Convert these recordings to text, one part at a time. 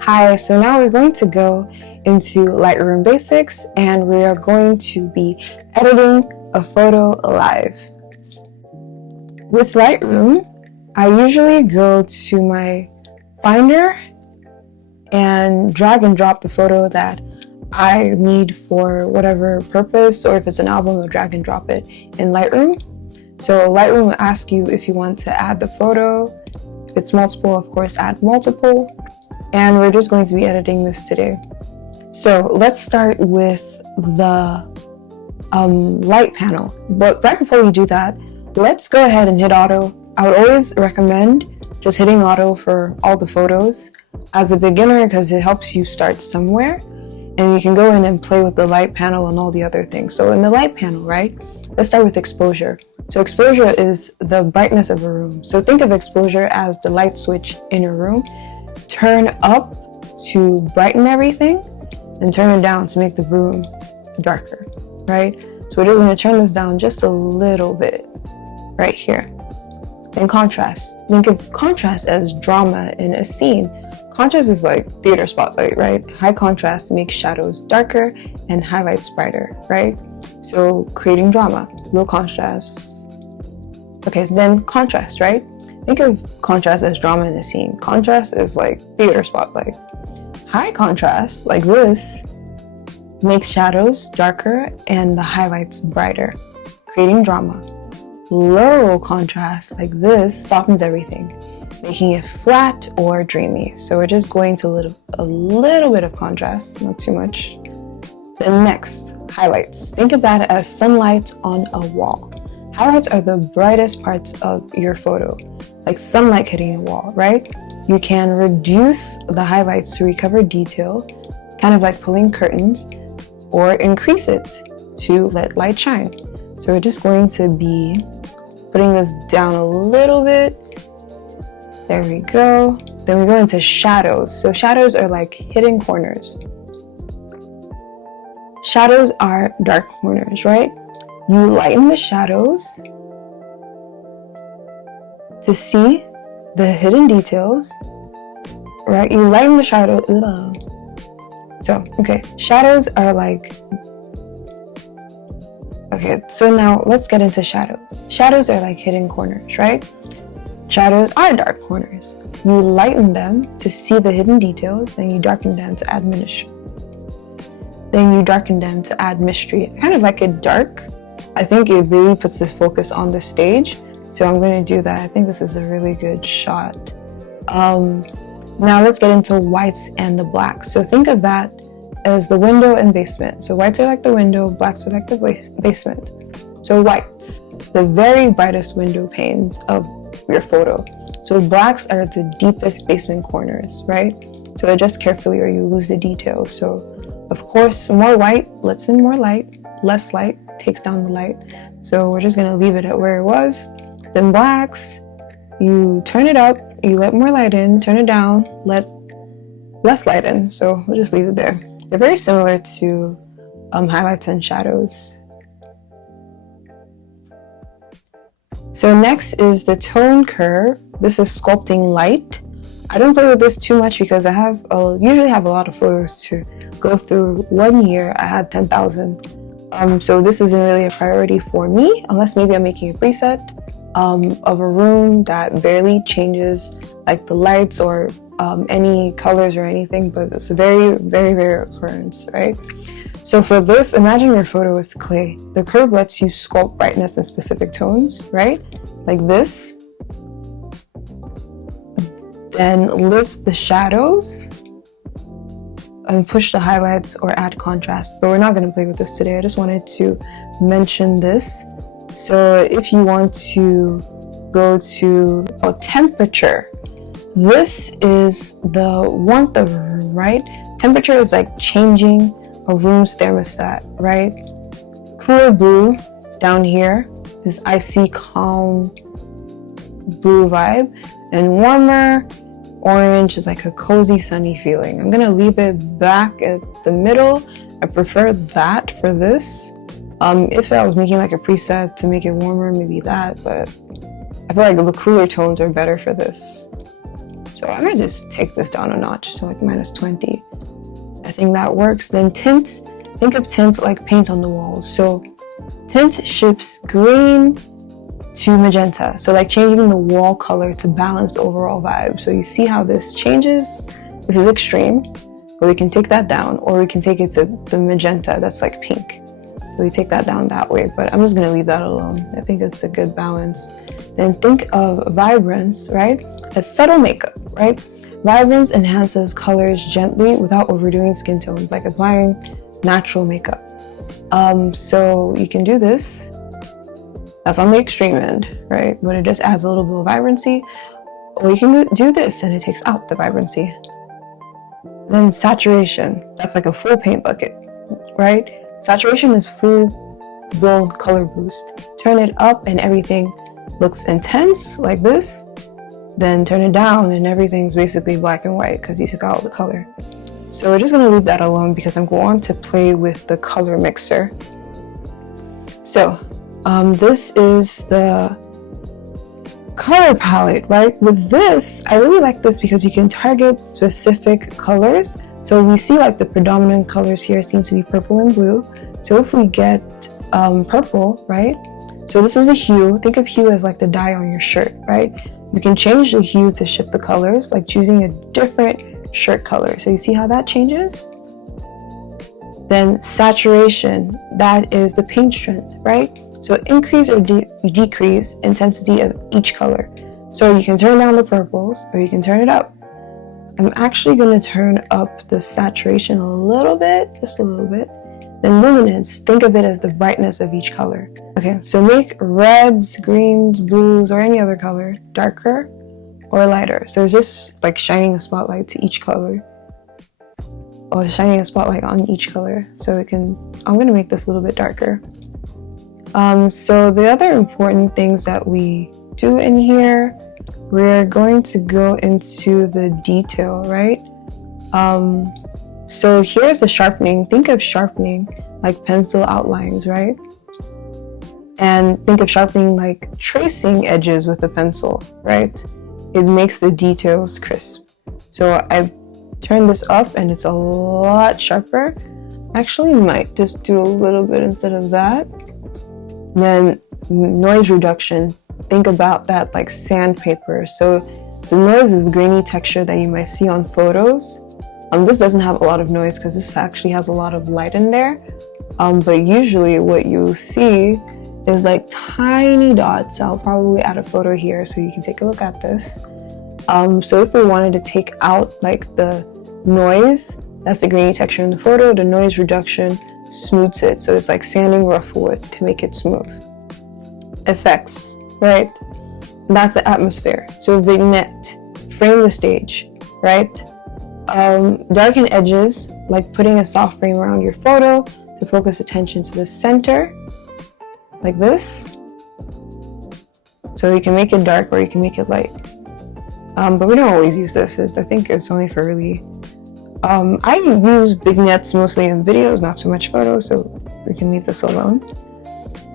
Hi, so now we're going to go into Lightroom Basics and we are going to be editing a photo live. With Lightroom, I usually go to my Finder and drag and drop the photo that I need for whatever purpose, or if it's an album, I'll drag and drop it in Lightroom. So Lightroom will ask you if you want to add the photo. If it's multiple, of course, add multiple. And we're just going to be editing this today. So let's start with the light panel. But right before we do that, let's go ahead and hit auto. I would always recommend just hitting auto for all the photos as a beginner because it helps you start somewhere. And you can go in and play with the light panel and all the other things. So in the light panel, right, let's start with exposure. So exposure is the brightness of a room. So think of exposure as the light switch in a room. Turn up to brighten everything and turn it down to make the room darker, right? So we're just going to turn this down just a little bit right here. And contrast. Think of contrast as drama in a scene. Contrast is like theater spotlight, right? High contrast makes shadows darker and highlights brighter, right? So creating drama, low contrast. Okay, so then contrast, right? Think of contrast as drama in a scene. Contrast is like theater spotlight. High contrast, like this, makes shadows darker and the highlights brighter, creating drama. Low contrast, like this, softens everything, making it flat or dreamy. So we're just going to a little bit of contrast, not too much. Then next, highlights. Think of that as sunlight on a wall. Highlights are the brightest parts of your photo, like sunlight hitting a wall, right? You can reduce the highlights to recover detail, kind of like pulling curtains, or increase it to let light shine. So we're just going to be putting this down a little bit. There we go. Then we go into shadows. So shadows are like hidden corners. Shadows are dark corners, right? You lighten the shadows to see the hidden details, right? You lighten the shadow. So, okay, shadows are like, okay, so now let's get into shadows. Shadows are like hidden corners, right? Shadows are dark corners. You lighten them to see the hidden details, then you darken them to add mystery. Then you darken them to add mystery. Kind of like a dark. I think it really puts the focus on the stage. So I'm going to do that. I think this is a really good shot. Now let's get into whites and the blacks. So think of that as the window and basement. So whites are like the window, blacks are like the basement. So whites, the very brightest window panes of your photo. So blacks are the deepest basement corners, right? So adjust carefully or you lose the details. So of course, more white lets in more light, less light takes down the light. So we're just gonna leave it at where it was. Then blacks, you turn it up, you let more light in, turn it down, let less light in. So we'll just leave it there. They're very similar to highlights and shadows. So next is the tone curve. This is sculpting light. I don't play with this too much because I usually have a lot of photos to go through. 1 year I had 10,000. So this isn't really a priority for me, unless maybe I'm making a preset of a room that barely changes like the lights or any colors or anything, but it's a very, very rare occurrence, right? So for this, imagine your photo is clay. The curve lets you sculpt brightness in specific tones, right? Like this. Then lift the shadows and push the highlights or add contrast, but we're not going to play with this today. I just wanted to mention this. So if you want to go to temperature, this is the warmth of a room, right? Temperature is like changing a room's thermostat, right? Cooler blue down here is icy, calm blue vibe, and warmer orange is like a cozy, sunny feeling. I'm gonna leave it back at the middle. I prefer that for this. If I was making like a preset to make it warmer, maybe that, but I feel like the cooler tones are better for this. So I might just take this down a notch, so like -20. I think that works. Then tint, think of tint like paint on the walls. So tint shifts green to magenta. So like changing the wall color to balance the overall vibe. So you see how this changes? This is extreme, but we can take that down, or we can take it to the magenta that's like pink. So we take that down that way, but I'm just gonna leave that alone. I think it's a good balance. Then think of vibrance, right? As subtle makeup, right? Vibrance enhances colors gently without overdoing skin tones, like applying natural makeup. So you can do this. That's on the extreme end, right? But it just adds a little bit of vibrancy. Or you can do this and it takes out the vibrancy. Then saturation, that's like a full paint bucket, right? Saturation is full-blown color boost. Turn it up and everything looks intense like this. Then turn it down and everything's basically black and white because you took out the color. So we're just gonna leave that alone because I'm going to play with the color mixer. So this is the color palette, right? With this, I really like this because you can target specific colors. So we see like the predominant colors here seem to be purple and blue. So if we get purple, right? So this is a hue. Think of hue as like the dye on your shirt, right? You can change the hue to shift the colors, like choosing a different shirt color. So you see how that changes? Then saturation, that is the paint strength, right? So increase or decrease intensity of each color. So you can turn down the purples or you can turn it up. I'm actually going to turn up the saturation a little bit, just a little bit. Then luminance, think of it as the brightness of each color. Okay, so make reds, greens, blues, or any other color darker or lighter. So it's just like shining a spotlight to each color, or shining a spotlight on each color. So I'm going to make this a little bit darker. So the other important things that we do in here, we're going to go into the detail, right? So here's the sharpening. Think of sharpening like pencil outlines, right? And think of sharpening like tracing edges with a pencil, right? It makes the details crisp. So I've turned this up and it's a lot sharper. Actually might just do a little bit instead of that. Then noise reduction, think about that like sandpaper. So the noise is the grainy texture that you might see on photos. This doesn't have a lot of noise because this actually has a lot of light in there. But usually what you'll see is like tiny dots. I'll probably add a photo here so you can take a look at this. So if we wanted to take out like the noise, that's the grainy texture in the photo, the noise reduction smooths it. So it's like sanding rough wood to make it smooth. Effects, right? That's the atmosphere. So vignette, frame the stage, right? Darken edges, like putting a soft frame around your photo to focus attention to the center, like this. So you can make it dark or you can make it light. But we don't always use this. I think it's only for really, I use vignettes mostly in videos, not so much photos, so we can leave this alone.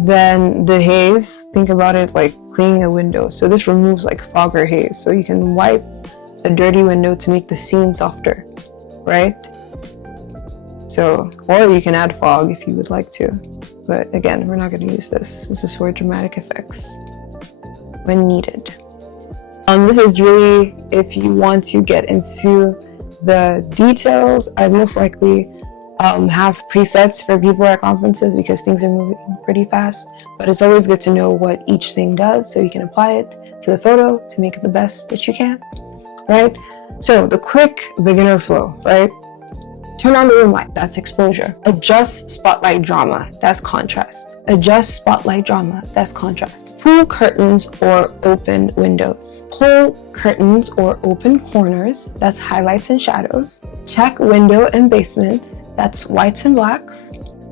Then Dehaze, think about it like cleaning a window. So this removes like fog or haze. So you can wipe a dirty window to make the scene softer, right? So, or you can add fog if you would like to. But again, we're not going to use this. This is for dramatic effects when needed. This is really, if you want to get into the details, I most likely have presets for people at conferences because things are moving pretty fast. But it's always good to know what each thing does so you can apply it to the photo to make it the best that you can, right? So the quick beginner flow, right? Turn on the room light, that's exposure. Adjust spotlight drama, that's contrast. Adjust spotlight drama, that's contrast. Pull curtains or open windows. Pull curtains or open corners, that's highlights and shadows. Check window and basements, that's whites and blacks.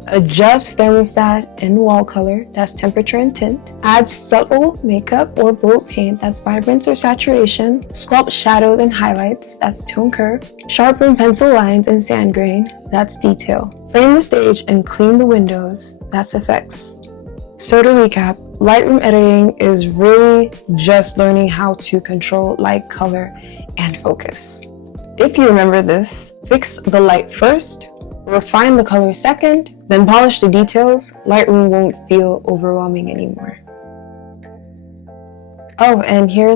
Adjust thermostat and wall color, that's temperature and tint. Add subtle makeup or bold paint, that's vibrance or saturation. Sculpt shadows and highlights, that's tone curve. Sharpen pencil lines and sand grain, that's detail. Frame the stage and clean the windows, that's effects. So to recap, Lightroom editing is really just learning how to control light, color, and focus. If you remember this, fix the light first, refine the color second, then polish the details. Lightroom won't feel overwhelming anymore. Oh, and here's